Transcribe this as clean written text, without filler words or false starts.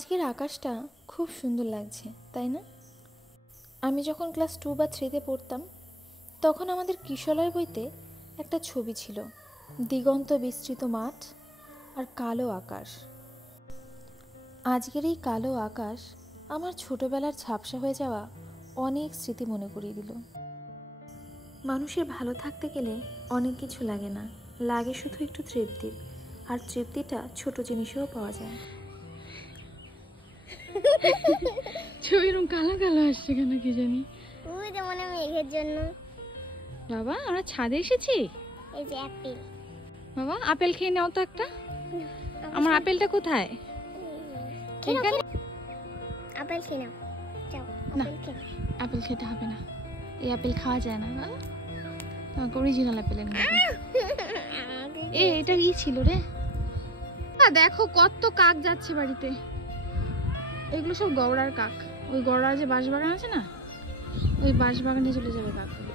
আজকের আকাশটা খুব সুন্দর লাগছে, তাই না? আমি যখন ক্লাস 2 বা 3-তে পড়তাম তখন আমাদের কিশলয় বইতে একটা ছবি ছিল, দিগন্ত বিস্তৃত মাঠ আর কালো আকাশ। আজকের এই কালো আকাশ আমার ছোটবেলার ঝাপসা হয়ে যাওয়া অনেক স্মৃতি মনে করিয়ে দিল। মানুষের ভালো থাকতে গেলে অনেক কিছু লাগে না, লাগে শুধু একটু তৃপ্তির, আর তৃপ্তিটা ছোট জিনিসেও পাওয়া যায়। ছবি এরকম কালো কালো আসছে কেন কি জানি। ওই যে মনে মেঘের জন্য। বাবা আমরা ছাদে এসেছি। এই যে আপেল। বাবা আপেল খেয়ে নাও তো একটা। আমার আপেলটা কোথায়? এখানে। আপেল খেয়ে নাও, যাও আপেল খেয়ে নাও। আপেল খেতে হবে না, এই আপেল খাওয়া যায় না। তোমাকে অরিজিনাল আপেল এনে দেবো। এটা কি ছিল রে? দেখো কত কাক যাচ্ছে বাড়িতে। এগুলো সব গওড়ার কাক। ওই গওড়ার যে বাঁশবাগান আছে না, ওই বাঁশবাগানে চলে যাবে কাকগুলো।